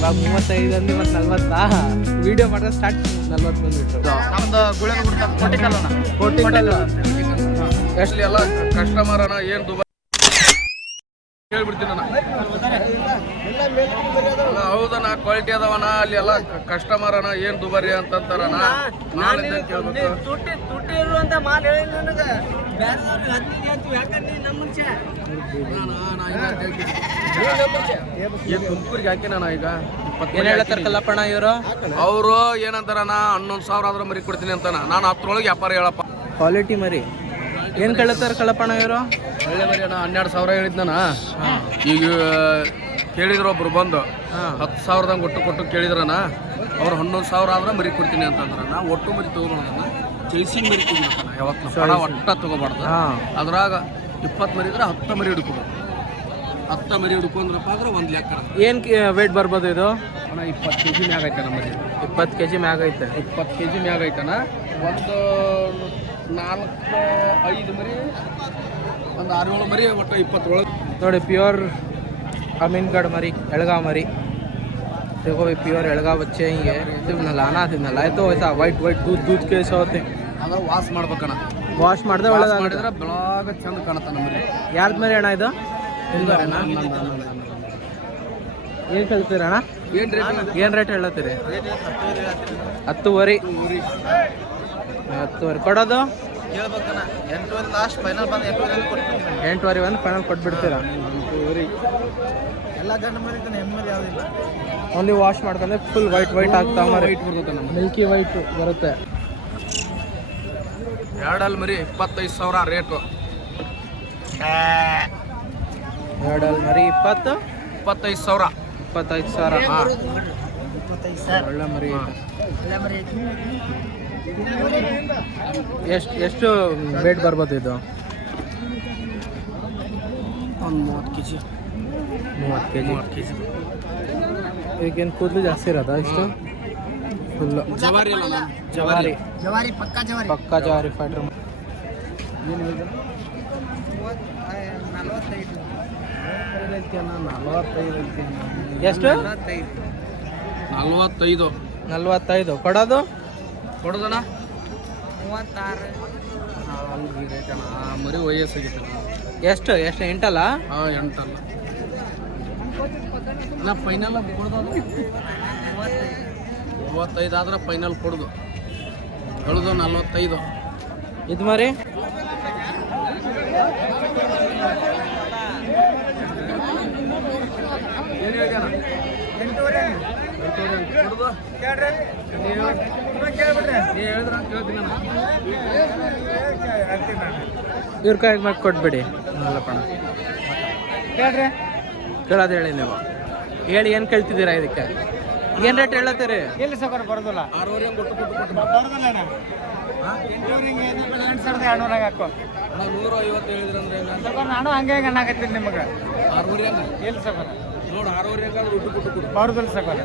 ಇವಾಗ 35 ಅಂದು ಮತ್ತು 40 ವಿಡಿಯೋ ಮಾಡಿದ್ರೆ ಸ್ಟಾರ್ಟ್ 40 ಬಂದ್ಬಿಟ್ರು. ನಮ್ದು ಗುಳೆನ ಬಿಡ್ತಾ ಕೋಟಿಕಲ್ಲಣ್ಣ. ಕೋಟಿಕಲ್ಲು ಎಷ್ಟು ಎಲ್ಲ ಕಸ್ಟಮರ್ ಅಣ್ಣ ಏನು ದುಬಾರಿ ಹೇಳ್ಬಿಡ್ತೀನಿ ಅಣ್ಣ. ಹೌದಣ್ಣ ಕ್ವಾಲಿಟಿ ಅದಾವಣ್ಣ ಅಲ್ಲಿ ಎಲ್ಲ ಕಸ್ಟಮರ್ ಅಣ್ಣ ಏನು ದುಬಾರಿ ಅಂತಂತಾರಣ್ಣ. ನಾಳಿಂದ ಕೇಳ್ಬೇಕು ತುಟ್ಟಿ ಇರುವಂತ ಮಾಲ್ ಹೇಳಿಲ್ಲ ನನಗೆ. ತುಮಕೂರಿಗೆ ಹಾಕಿನ ಈಗ ಏನು ಹೇಳ್ತಾರೆ ಕಲ್ಲಪ್ಪಣ್ಣ ಇವರು? ಅವರು ಏನಂತಾರಣ್ಣ 11,000 ಆದ್ರೆ ಮರಿ ಕೊಡ್ತೀನಿ ಅಂತಾನ. ನಾನು 10ರೊಳಗೆ ವ್ಯಾಪಾರ ಹೇಳಪ್ಪ. ಕ್ವಾಲಿಟಿ ಮರಿ ಏನು ಕೇಳ್ತಾರೆ ಕಲ್ಲಪ್ಪಣ್ಣ ಇವರು? ಒಳ್ಳೆ ಮರಿ ಅಣ್ಣ 12,000 ಹೇಳಿದ್ನ. ಈಗ ಕೇಳಿದ್ರು ಒಬ್ರು ಬಂದು 10,000 ಕೊಟ್ಟು ಕೇಳಿದ್ರಣ್ಣ. ಅವ್ರು 11,000 ಆದ್ರೆ ಮರಿ ಕೊಡ್ತೀನಿ ಅಂತಂದ್ರಣ್ಣ. ಒಟ್ಟು ಮರಿ ತೊಗೊಬಾರ್ದಣ್ಣ, ಚೈಸಿಂಗ್ ಮರಿ ತೊಗೊಬೇಕಣ್ಣ. ಯಾವತ್ತು ಒಟ್ಟ ತೊಗೋಬಾರ್ದು. ಅದ್ರಾಗ 20 ಮರಿ ಇದ್ರೆ 10 ಮರಿ ಹಿಡ್ಕೊಬೇಕು. 10 ಮರಿ ಹಿಡ್ಕೊಂಡ್ರಪ್ಪ ಅಂದ್ರೆ 1 ಲೆಕ್ಕ. ಏನು ವೇಟ್ ಬರ್ಬೋದು ಇದು? ಅಣ್ಣ 20 kg ಮ್ಯಾಗ ಐತಣ್ಣ ಮರಿ. 20 kg ಮ್ಯಾಗ ಐತೆ. 20 kg ಮ್ಯಾಗ ಐತಣ್ಣ. ಒಂದು 4-5 ಮರಿ, ಒಂದು 6-7 ಮರಿ, ಒಟ್ಟು 20 ಒಳಗೆ ನೋಡಿ. ಪ್ಯೂರ್ अमीनगढ़ मरी एलगांव मरी. देखो भाई प्योर एलगांव बच्चे ही है. नलाना थी नलाए तो ऐसा वाइट वाइट दूध दूध के ऐसा होते. ಅದ ವಾಶ್ ಮಾಡ್ಬೇಕಣ್ಣ. ವಾಶ್ ಮಾಡಿದ್ರೆ ಒಳ್ಳೆ ಮಾಡಿದ್ರೆ ಬೆಳಗ ಚಂದ ಕಾಣುತ್ತೆ ನಮ್ಮಲ್ಲಿ. ಯಾರ್ದು ಮರಿ ಅಣ್ಣ ಇದು? ನಿಮ್ದಣ್ಣ? ಏನು ಕೇಳ್ತೀರ ಅಣ್ಣ? ಏನು ರೇಟ್ ಹೇಳತ್ತೀರಿ? 10 ಕೊಡೋದು? 8 ಒಂದು ಫೈನಲ್ ಕೊಟ್ಬಿಡ್ತೀರಾ? ಎಲ್ಲ ಗಂಡು ಮರಿ ಹೆಣ್ಣು ಯಾವುದಿಲ್ಲ. ಓನ್ಲಿ ವಾಶ್ ಮಾಡ್ಕೊಂಡ್ರೆ ಫುಲ್ ವೈಟ್ ವೈಟ್ ಆಗ್ತಾ ವೈಟ್ ಬರ್ತದೆ ನಮ್ಮ ಮಿಲ್ಕಿ ವೈಟ್ ಬರುತ್ತೆ. ಎರಡಲ್ಲಿ ಮರಿ 25,000 ರೇಟು. ಎರಡಲ್ಲಿ ಮರಿ 25,000. 25,000. ಹಾಂ, ಒಳ್ಳೆ ಮರಿ. ಎಷ್ಟು ವೇಟ್ ಬರ್ಬೋದು ಇದು? ಒಂದು 30 kg. 30 kg. ಈಗೇನು ಕೂದಲು ಜಾಸ್ತಿ ಇರೋದಾ ಇಷ್ಟು? ಫುಲ್ಲು ಜವಾರಿ ಅಲ್ಲ, ಜವಾರಿ. ಜವಾರಿ ಪಕ್ಕಾ ಜವಾರಿ ಫೈಟ್ರ್. 45. 45 ಎಷ್ಟು? 45. 45 ಕೊಡೋದು? ಕೊಡೋದಣ್ಣ 36. ಮರಿ ವಯಸ್ಸಾಗಿತ್ತು. ಎಷ್ಟು 8 ಅಲ್ಲ? ಹಾಂ 8 ಅಲ್ಲ. ನಾ ಫೈನಲ್ ಕೊಡೋದು 35 ಆದ್ರೆ ಫೈನಲ್ ಕೊಡೋದು. ಹೇಳೋದು 45. ಇದು ಮರಿ ಏನು ಹೇಳ್ಯಾನ? 8. ಇವ್ರ ಕೈಗೆ ಮಾಡಿ ಕೊಟ್ಬಿಡಿ. ಅಲ್ಲಪ್ಪಣ ಹೇಳ್ರಿ, ಕೇಳೋದು ಹೇಳಿ ನೀವು. ಹೇಳಿ ಏನು ಕೇಳ್ತಿದ್ದೀರಾ ಇದಕ್ಕೆ? ಏನು ರೇಟ್ ಹೇಳತ್ತೀರಿ? ಎಲ್ಲಿ ಸೌಕರ್ಯ ಬರೋದಿಲ್ಲ. 6,500 ಕೊಟ್ಟು ಬರೋದಿಲ್ಲ ಅಣ್ಣ. 8,200 ಹಾಕೋ. 150 ಹೇಳಿದ್ರಂದ್ರೆ ಸೌಕರ್ಯ ನಾನು ಹಂಗೆ ಅನ್ನಾಕತ್ತೀನಿ ನಿಮಗೆ. 6,500 ಎಲ್ಲಿ ಸೌಕರ್ಯ ನೋಡಿ. 6,500 ದುಡ್ಡು ಕೊಟ್ಟು ಬರೋದಿಲ್ಲ ಸೌಕರ್ಯ.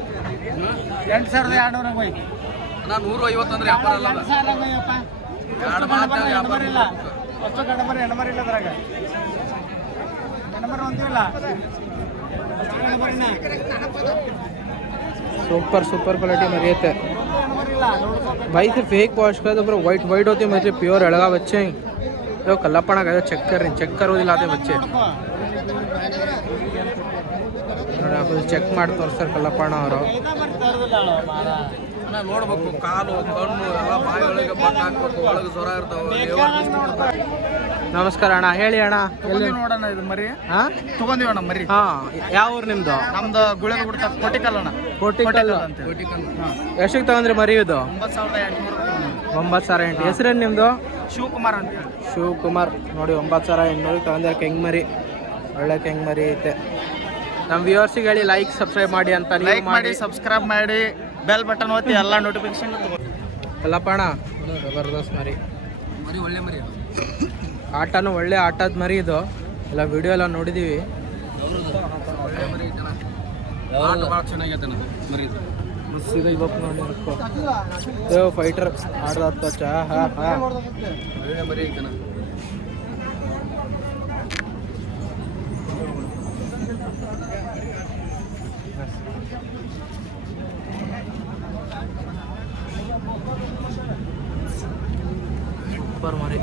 8,200 ಹೋಯ್ತು. ನಾನು 150 ಅಂದ್ರೆ ವ್ಯಾಪಾರ ಅಲ್ಲ. 8,000 ಹೋಯ್ಯಪ್ಪ. ಹೆಣ್ಮರಿಲ್ಲ ಅಷ್ಟು ಗಂಡಮರಿ ಹೆಣ್ಮರಿಲ್ಲ ಅದ್ರಾಗ. ಹೆಣ್ಮರಿ ಒಂದಿಲ್ಲ ಅಷ್ಟು ಗಂಡಮರಿನ. सुपर क्वालिटी में रहते हैं भाई. से फेक वॉश कर तो पूरा वाइट होते हैं बच्चे. प्योर एलगांव बच्चे हैं. तो कल्लापना का चेक कर रहे हैं. चेक करो दिलाते बच्चे. ಚೆಕ್ ಮಾಡಿ ತೋರಿಸ್ತಾರೆ ಕಲ್ಲಪ್ಪಣ್ಣ ಅವರು. ನೋಡ್ಬೇಕು ಕಾಲು ಕಣ್ಣು ಎಲ್ಲ ಬಾಯಿ ಒಳಗೆ ಬಟ್ ಹಾಕ್ಬೇಕು. ಒಳಗೆ ಸ್ವರ ಇರ್ತಾವೆ. ನಮಸ್ಕಾರ ಅಣ್ಣ, ಹೇಳಿ ಅಣ್ಣ. ಎಲ್ಲಿ ನೋಡೋಣ ಇದು ಮರಿ? ಹಾಂ ತಗೊಂಡಿವಣ್ಣ ಮರಿ. ಹಾಂ, ಯಾವ ಊರು ನಿಮ್ಮದು? ನಮ್ದು ಗುಳೆದ ಬಿಡ್ತಾ ಕೋಟಿಕಲ್ ಅಣ್ಣ. ಕೋಟಿಕಲ್. ಎಷ್ಟಿಗೆ ತಗೊಂಡ್ರಿ ಮರಿ ಇದು? 9,800. 9,800. ಹೆಸರೇನು ನಿಮ್ಮದು? ಶಿವಕುಮಾರ್ ಅಂತ. ಶಿವಕುಮಾರ್. ನೋಡಿ 9,800 ತಗೊಂಡ್ರೆ ಕೆಂಗ್ ಮರಿ. ಒಳ್ಳೆ ಕೆಂಗ್ ಮರಿ ಐತೆ. ನಮ್ಮ ವ್ಯೂವರ್ಸಿಗೆ ಹೇಳಿ ಲೈಕ್ ಸಬ್ಸ್ಕ್ರೈಬ್ ಮಾಡಿ ಅಂತ. ಲೈಕ್ ಮಾಡಿ, ಸಬ್ಸ್ಕ್ರೈಬ್ ಮಾಡಿ, ಬೆಲ್ ಬಟನ್ ಒತ್ತಿ, ಎಲ್ಲ ನೋಟಿಫಿಕೇಶನ್ ತಗೊಳ್ಳಿ. ಕಲ್ಲಪ್ಪಣ್ಣ ಜಬರ್ದಸ್ತ್ ಮರಿ. ಒಳ್ಳೆ ಮರಿ. ಆಟನೂ ಒಳ್ಳೆ ಆಟದ ಮರಿ ಇದು. ಎಲ್ಲ ವಿಡಿಯೋ ಎಲ್ಲ ನೋಡಿದ್ದೀವಿ. ಒಳ್ಳೆ ಮರಿ ಐತಣ್ಣ. ಆಟ ಭಾಳ ಚೆನ್ನಾಗೈತೆ ಮರಿ. ಸೀದಾ ಇವತ್ತು ನೋಡಿ ದೇವ್ ಫೈಟರ್ ಆಡ್ದ ಚಾ. ಹಾಂ ಹಾಂ, ಒಳ್ಳೆ ಮರಿ ಐತಣ್ಣ. ಸೂಪರ್ ಮರಿ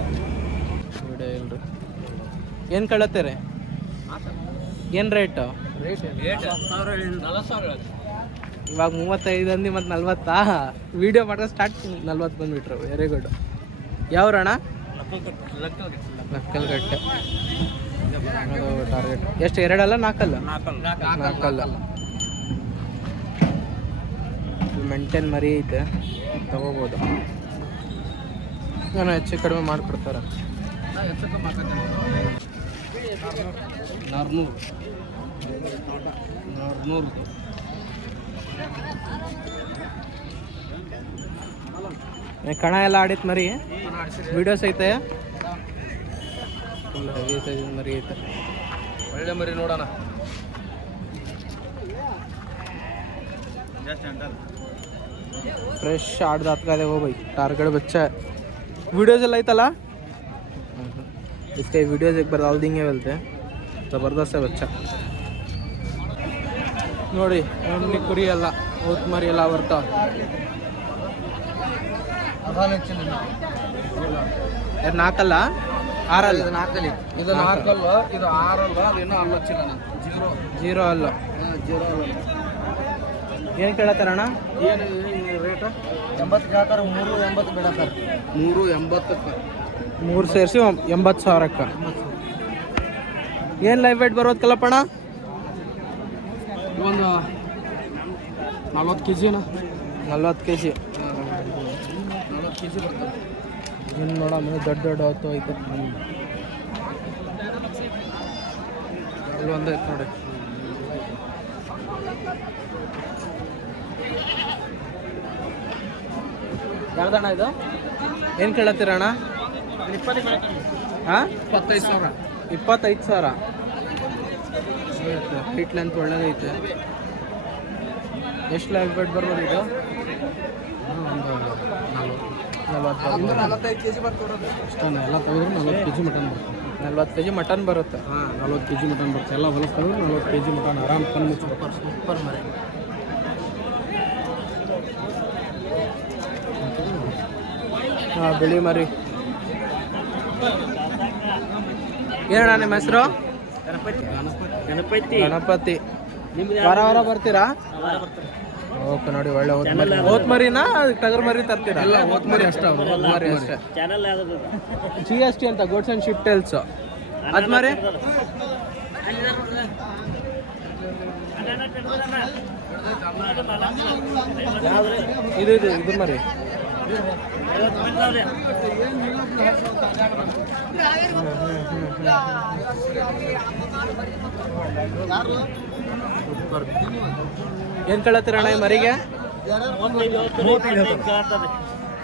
ವಿಡಿಯೋ ಇಲ್ರಿ. ಏನು ಕಳತ್ತೀರಿ? ಏನು ರೇಟು? ಇವಾಗ 35 ಅಂದು ಮತ್ತು 40. ವಿಡಿಯೋ ಮಾಡೋ ಸ್ಟಾರ್ಟ್ 40 ಬಂದುಬಿಟ್ರು. Very good. ಯಾವ್ರಣ? ನಕ್ಕಲ್ಗಟ್ಟೆ. ಟಾರ್ಗೆಟ್ ಎಷ್ಟು? 2 ಅಲ್ಲ 4 ಅಲ್ಲ? 4 ಅಲ್ಲ. ಮೆಂಟೇನ್ ಮರಿ ಐತೆ, ತಗೋಬೋದು. ಏನೋ ಹೆಚ್ಚು ಕಡಿಮೆ ಮಾಡಿಕೊಡ್ತಾರೆ. 400. ಕಣ ಎಲ್ಲ ಆಡಿತ್ತು ಮರಿ. ವಿಡಿಯೋಸ್ ಐತೆ. ಫುಲ್ ಹೆವಿ ಸೈಜ್ ಮರಿ ಐತೆ. ಒಳ್ಳೆ ಮರಿ ನೋಡೋಣ. फ्रेश 8 दांत का देखो भाई, टारगेट बच्चा है. वीडियोज लाइतला इसके वीडियोज एक बार डाल देंगे बोलते हैं. ज़बरदस्त है बच्चा. ನೋಡಿ ಎಣ್ಣೆ ಕುರಿ ಎಲ್ಲ ಔತ್ ಮರಿ ಎಲ್ಲ ಬರ್ತಾವ. ಯಾರು 4 ಅಲ್ಲ 6 ಅಲ್ಲ? 4 ಅಲ್ಲ. ಇದು 4 ಅಲ್ಲ, ಇದು 6 ಅಲ್ಲ, ಅದು ಇನ್ನೂ ಅಲ್ಲ ಚಿನ್ನ. 0 ಅಲ್ಲ. 0 ಅಲ್ಲ. ಏನು ಕೇಳತ್ತಾರಣ್ಣ? ಏನು ರೇಟ್? 80 ಕೇಳ್ತಾರೆ. 380 ಬೇಡ ಸರ್. 380ಕ್ಕೆ 3 ಸೇರಿಸಿ 80,000ಕ್ಕೆ. ಏನು ಲೈವ್ ವೇಟ್ ಬರೋದು ಕಲ್ಲಪ್ಪಣ್ಣ? ಒಂದು 40 kg. 40 kg. 40 kg ಬರ್ತದೆ. ಇನ್ನು ನೋಡಮ್ಮ ದೊಡ್ಡ ಹೊತ್ತು ಐತೆ. ಅಲ್ಲಿ ಒಂದು ಐತೆ ನೋಡಿ. ಯಾವ್ದಣ್ಣ ಇದು? ಏನು ಕೇಳತ್ತೀರಣ್ಣ? ಹಾಂ 25,000. 25,000. ಹೈಟ್ ಲೆಂತ್ ಒಳ್ಳೇದೈತೆ. ಎಷ್ಟು ಲೈವ್ ಬೆಡ್ ಬರ್ಬೋದು ಇದು? ಒಂದು 45 kg ಬರ್ತದೆ. ಅಷ್ಟೇ ಎಲ್ಲ ತೆಗೆದ್ರೆ 40 kg ಮಟನ್ ಬರ್ತದೆ. 40 kg ಮಟನ್ ಬರುತ್ತೆ. ಹಾಂ 40 kg ಮಟನ್ ಬರುತ್ತೆ. ಎಲ್ಲ ಹೊಲಸ್ ತೆಗೆದ್ರೆ 40 kg ಮಟನ್ ಆರಾಮ್ ಕಣ್ಣು ಮುಚ್ಚಬೇಕು. ಸೂಪರ್ ಮರಿ. ಹಾಂ ಬಿಳಿ ಮರಿ. ಏನಣ್ಣ ನಿಮ್ಮ ಹೆಸರು? ಗಣಪತಿ. ವಾರ ವಾರ ಬರ್ತೀರಾ? ಓಕೆ ನೋಡಿ, ಒಳ್ಳೆ ಓತ್ ಮರಿನಾ ಟಗರ್ ಮರಿ ತರ್ತೀರಾ? ಎಲ್ಲ ಓತ್ ಮರಿ ಅಷ್ಟೇ. ಮರಿ ಅಷ್ಟೇ. GST ಅಂತ ಗೋಡ್ಸ್ ಆ್ಯಂಡ್ ಶಿಪ್ ಟೇಲ್ಸ್. ಅದು ಮರಿ ಇದು ಇದು ಇದು ಮರಿ ಸೂಪರ್. ಏನು ಕೇಳತ್ತೀರಣ್ಣ ಈ ಮರಿಗೆ?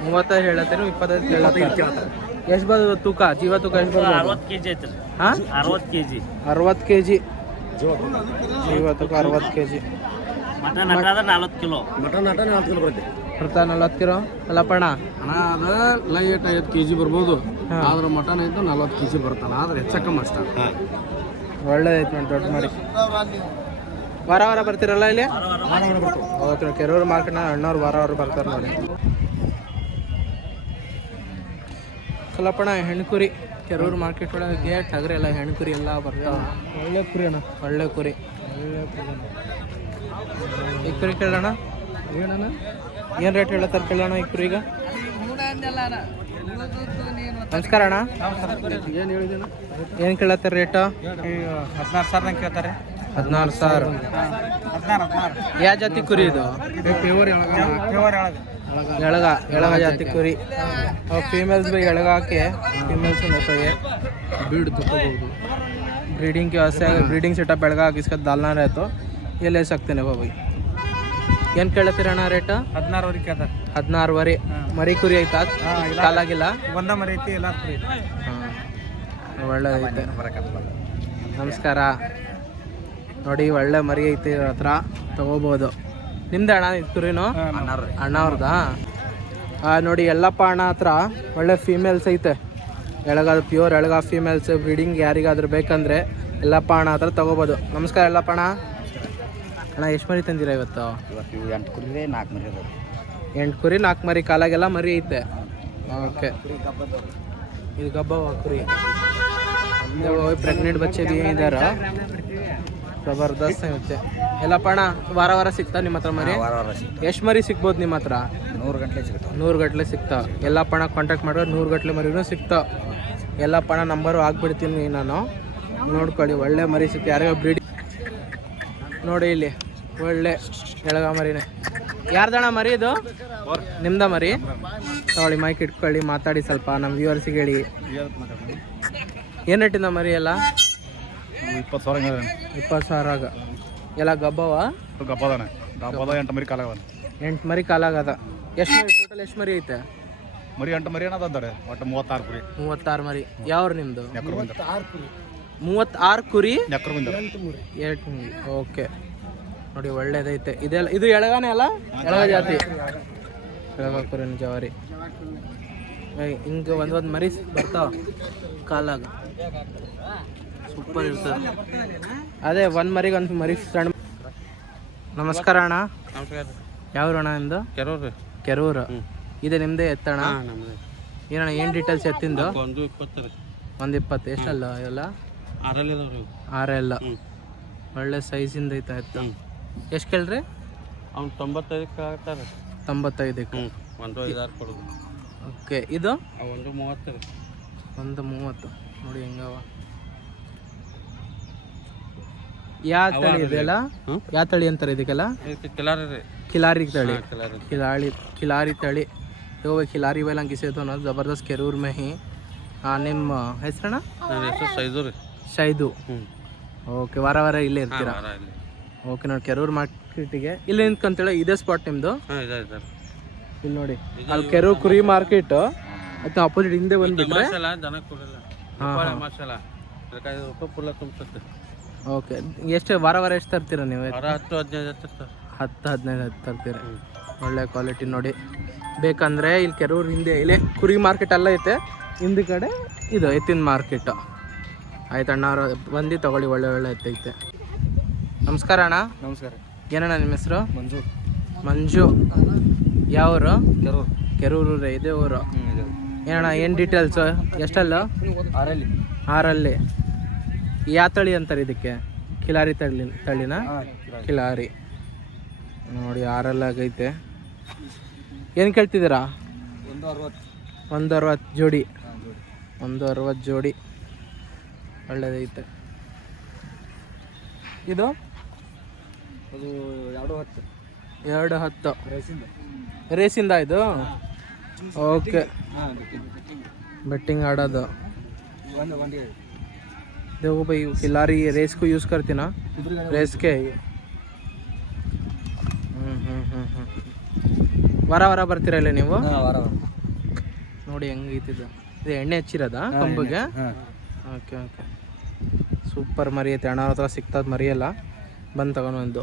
35 ಹೇಳತ್ತೀರ, 25 ಹೇಳತ್ತೀರ. ಎಷ್ಟು ಬರ್ತದೆ ತೂಕ? ಜೀವ ತೂಕ ಎಷ್ಟು ಬರ್ತದೆ? 60 kg ಐತ್ರಿ. ಹಾಂ 60 kg. 60 kg ಜೀವ ತೂಕ. 60 kg. ಮಟನ್ ಹಾಕಾದ್ರೆ 40 ಕಿಲೋ. ಮಟನ್ 40 kg ಬರುತ್ತೆ. ಬರ್ತಾ 40 ಕಿಲೋ ಅಲ್ಲಪ್ಪಣ್ಣ? ಅಣ್ಣ ಅದು ಲೈಟ್ 5 kg ಬರ್ಬೋದು, ಆದ್ರೆ ಮಟನ್ ಐತೆ 40 kg ಬರ್ತಲ್ಲ. ಆದ್ರೆ ಹೆಚ್ಚಕ್ಕಮ್ಮ ಅಷ್ಟ. ಒಳ್ಳೇದೈತೆ ನೋಡಿ ದೊಡ್ಡ ಮರಿ. ವಾರ ವಾರ ಬರ್ತೀರಲ್ಲ ಇಲ್ಲಿ? ಓಕೆ. ಕೆರೂರು ಮಾರ್ಕೆಟ್ನ ಅಣ್ಣವ್ರು ವಾರ ವಾರ ಬರ್ತಾರೆ ನೋಡಿ. ಕಲ್ಲಪ್ಪಣ್ಣ ಹೆಣ್ಕುರಿ ಕೆರೂರು ಮಾರ್ಕೆಟ್ ಒಳಗೆ ಟಗರೆ ಎಲ್ಲ ಹೆಣ್ಕುರಿ ಎಲ್ಲ ಬರ್ತಾವೆ. ಒಳ್ಳೆ ಕುರಿ ಅಣ್ಣ, ಒಳ್ಳೆ ಕುರಿ. ಈ ಕುರಿ ಕೇಳೋಣ ಏನಣ್ಣ? ಏನು ರೇಟ್ ಹೇಳತ್ತಾರೆ ಕೇಳೋಣ ಈ ಕುರಿಗೆ? ನಮಸ್ಕಾರ ಅಣ್ಣ. ಏನು ಹೇಳಿದೇನ? ಏನು ಕೇಳತ್ತಾರೆ ರೇಟು? 16,000 ಕೇಳ್ತಾರೆ. 16,000. 16. ಯಾವ ಜಾತಿ ಕುರಿ ಇದು? ಪ್ಯೂರ್ ಎಳಗ ಜಾತಿ ಕುರಿ. फीमेल्स भी ಎಳಗ ಹಾಕಿ फीमेल्स नफे ब्रीड तकोಬಹುದು. ब्रीडिंग के वास्ते ब्रीडिंग सेटअप ಎಳಗ ಹಾಕಿ इसका डालना रहे तो ये ले सकते हैं भाई. ಏನು ಕೇಳತ್ತೀರಣ್ಣ ರೇಟ್? 16 ಕೇಳ್ತಾರೆ. 16 ಮರಿ ಕುರಿ ಐತಾ? ಕಾಲಾಗಿಲ್ಲ? ಒಂದ ಮರಿ ಐತಿ, ಎಲ್ಲ ಕುರಿ. ಹಾಂ ಒಳ್ಳೆದೈತೆ. ನಮಸ್ಕಾರ. ನೋಡಿ ಒಳ್ಳೆ ಮರಿ ಐತಿ ಇವ್ರ ಹತ್ರ, ತಗೋಬೋದು. ನಿಮ್ದು ಅಣ್ಣ ಇದು ಕುರಿನು? ಅಣ್ಣವ್ರದಾ? ನೋಡಿ ಎಲ್ಲಪ್ಪ ಅಣ್ಣ ಹತ್ರ ಒಳ್ಳೆ ಫೀಮೇಲ್ಸ್ ಐತೆ. ಎಳಗಾದ ಪ್ಯೂರ್ ಎಳಗ ಫೀಮೇಲ್ಸ್ ಬ್ರೀಡಿಂಗ್ ಯಾರಿಗಾದ್ರೂ ಬೇಕಂದರೆ ಎಲ್ಲಪ್ಪ ಅಣ್ಣ ಹತ್ರ ತಗೋಬೋದು. ನಮಸ್ಕಾರ ಎಲ್ಲಪ್ಪ ಅಣ್ಣ. ಅಣ್ಣ ಎಷ್ಟು ಮರಿ ತಂದಿರ ಇವತ್ತು? ಇವತ್ತು ಇವು 8 ಕುರಿ 4 ಮರಿ ಅದಾವೆ. 8 ಕುರಿ 4 ಮರಿ, ಕಾಲಾಗೆಲ್ಲ ಮರಿ ಐತೆ. ಓಕೆ, ಇದು ಗಬ್ಬ ಕುರಿ. ಪ್ರೆಗ್ನೆಂಟ್ ಬಚ್ಚೆ ಬಿ ಇದಾರ, ಜಬರ್ದಸ್ತ್ ಐತೆ ಎಲ್ಲ ಪಣ. ವಾರ ವಾರ ಸಿಗ್ತಾ ನಿಮ್ಮ ಹತ್ರ ಮರಿ? ವಾರ ವಾರ ಸಿಗ್ತಾವೆ. ಎಷ್ಟು ಮರಿ ಸಿಗ್ಬೋದು ನಿಮ್ಮ ಹತ್ರ? 100 ಗಂಟೆ ಸಿಗ್ತಾವೆ. 100 ಗಟ್ಟಲೆ ಸಿಗ್ತಾವ. ಎಲ್ಲ ಪಣ ಕಾಂಟ್ಯಾಕ್ಟ್ ಮಾಡಿದ್ರೆ 100 ಗಟ್ಟಲೆ ಮರಿನೂ ಸಿಗ್ತಾವ. ಎಲ್ಲ ಪಣ ನಂಬರು ಹಾಕ್ಬಿಡ್ತೀನಿ ನಾನು, ನೋಡ್ಕೊಳ್ಳಿ. ಒಳ್ಳೆ ಮರಿ ಸಿಗ್ತಾ. ಯಾರ್ಯಾವ ಬ್ರೀಡ್ ನೋಡಿ ಇಲ್ಲಿ, ಒಳ್ಳೆ ಎಳಗ ಮರಿನೇ. ಯಾರ್ದಣ ಮರಿ ಇದು? ನಿಮ್ದ ಮರಿ? ತಗೊಳ್ಳಿ, ಮೈಕ್ ಇಟ್ಕೊಳ್ಳಿ, ಮಾತಾಡಿ ಸ್ವಲ್ಪ ನಮ್ಮ ವ್ಯೂವರ್ಸಿಗೆ ಹೇಳಿ. ಏನು ರೇಟಿಂದ ಮರಿ ಎಲ್ಲ? 20,000. 20,000 ಎಲ್ಲ ಗಬ್ಬವ? ಗಬ್ಬದಾನೆ. ಗಬ್ಬದ 8 ಮರಿ ಕಾಲಾಗದ. 8 ಮರಿ ಕಾಲಾಗದ. ಎಷ್ಟು ಮರಿ ಟೋಟಲ್? ಎಷ್ಟು ಮರಿ ಐತೆ ಮರಿ? 8 ಮರಿ ಏನದಾರೆ ಒಟ್ಟು 36 ಕುರಿ. 36 ಮರಿ. ಯಾವ್ರು ನಿಮ್ಮದು? 36 ಕುರಿ. 36 ಕುರಿ. 8 ಮರಿ. ಓಕೆ, ನೋಡಿ ಒಳ್ಳೇದೈತೆ. ಇದೆಲ್ಲ ಇದು ಎಳಗಾನೆ ಅಲ್ಲ? ಎಳಗ ಜಾತಿ ಎಳಗ ಕುರಿನ ಜವಾರಿ. ಹಿಂಗೆ ಒಂದು ಮರಿ ಬರ್ತಾವ ಕಾಲಾಗ, ಸೂಪರ್ ಇರ್ತದೆ. ಅದೇ ಒಂದು ಮರಿಗೆ ಒಂದು ಮರಿ ಸಣ್ಣ. ನಮಸ್ಕಾರ ಅಣ್ಣ. ಯಾವ್ರು ಅಣ್ಣ ನಿಮ್ದು? ಕೆರೂರು. ಇದೆ ನಿಮ್ಮದೇ ಎತ್ತಣ? ಏನಣ್ಣ ಏನು ಡೀಟೇಲ್ಸ್ ಎತ್ತಿಂದು? 120. ಎಷ್ಟಲ್ಲ ಇವೆಲ್ಲ? 6 ಎಲ್ಲ. ಒಳ್ಳೆ ಸೈಜಿಂದ ಐತೆ ಎತ್ತು. ಎಷ್ಟು ಕೇಳ್ರಿ? ಅವ್ನು 95ಕ್ಕೆ ಆಗ್ತಾರೆ. 95ಕ್ಕೆ. ಒಂದು 5-6 ಕೊಡೋದು. ಓಕೆ, ಇದು? ಒಂದು 30. ಒಂದು 30. ನೋಡಿ ಹೆಂಗವ. ಯಾವ ತಳಿ ಇದೆಯಲ್ಲ? ಯಾವ ತಳಿ ಅಂತಾರೆ ಇದಕ್ಕೆಲ್ಲ? ಖಿಲಾರಿ ತಳಿ. ಖಿಲಾರಿ ತಳಿ. तो वो खिलारी वाला किसे तो ना ज़बरदस्त केरूर में ही. ನಿಮ್ಮ ಹೆಸರಣ್ಣ? ನನ್ನ ಹೆಸರು ಸೈದು ರೀ. ಶೈದು. ಓಕೆ, ವಾರ ವಾರ ಇಲ್ಲೇ ಇರ್ತೀರಾ? ಓಕೆ, ನೋಡಿ ಕೆರೂರು ಮಾರ್ಕೆಟಿಗೆ ಇಲ್ಲಿ ನಿಂತ್ಕೊಂತೇಳಿ ಇದೇ ಸ್ಪಾಟ್ ನಿಮ್ಮದು? ಇಲ್ಲಿ ನೋಡಿ, ಅಲ್ಲಿ ಕೆರೂರು ಕುರಿ ಮಾರ್ಕೆಟ್ ಅದನ್ನ ಅಪೋಸಿಟ್ ಹಿಂದೆ ಬಂದ್ಬಿಟ್ರೆ ಓಕೆ. ಎಷ್ಟು ವಾರ ವಾರ ಎಷ್ಟು ತರ್ತೀರಾ ನೀವು? 10-15 ತರ್ತೀರ. ಒಳ್ಳೆ ಕ್ವಾಲಿಟಿ ನೋಡಿ. ಬೇಕಂದರೆ ಇಲ್ಲಿ ಕೆರೂರು ಹಿಂದೆ ಇಲ್ಲೇ ಕುರಿ ಮಾರ್ಕೆಟ್ ಎಲ್ಲ ಐತೆ, ಹಿಂದೆ ಕಡೆ ಇದು ಎತ್ತಿನ ಮಾರ್ಕೆಟು. ಆಯ್ತು ಅಣ್ಣ, ಅವರು ಬಂದು ತಗೊಳ್ಳಿ, ಒಳ್ಳೆ ಒಳ್ಳೆ ಎತ್ತೈತೆ. ನಮಸ್ಕಾರ ಅಣ್ಣ. ನಮಸ್ಕಾರ. ಏನಣ್ಣ ನಿಮ್ಮ ಹೆಸರು? ಮಂಜು. ಮಂಜು. ಯಾವರು? ಕೆರೂರು. ಕೆರೂರು ರೀ, ಇದೇ ಊರು. ಏನಣ್ಣ ಏನು ಡೀಟೇಲ್ಸು? ಎಷ್ಟಲ್ಲ? 6 ಯಾವ ತಳಿ ಅಂತಾರೆ ಇದಕ್ಕೆ? ಖಿಲಾರಿ ತಳಿನ? ಖಿಲಾರಿ. ನೋಡಿ 6 ಆಗೈತೆ. ಏನು ಕೇಳ್ತಿದ್ದೀರಾ? 160 ಜೋಡಿ. 160 ಜೋಡಿ. ಒಳ್ಳೇದೈತೆ. ಇದು? ಅದು 210. 210 ರೇಸಿಂದ ಇದು? ಓಕೆ, ಬೆಟ್ಟಿಂಗ್ ಆಡೋದು. देखो भाई, खिलाड़ी रेस को यूज़ करते ना, रेस के. ವಾರ ವಾರ ಬರ್ತೀರಲ್ಲ ನೀವು? ನೋಡಿ ಹೆಂಗೈತಿದ್ದು. ಇದು ಎಣ್ಣೆ ಹಚ್ಚಿರೋದಾ ಕಂಬಿಗೆ? ಓಕೆ ಓಕೆ, ಸೂಪರ್ ಮರಿ ಐತೆ. ಅಣ್ಣ ಹತ್ರ ಸಿಗ್ತದೆ ಮರಿಯಲ್ಲ, ಬಂದು ತಗೊಂಡು ಒಂದು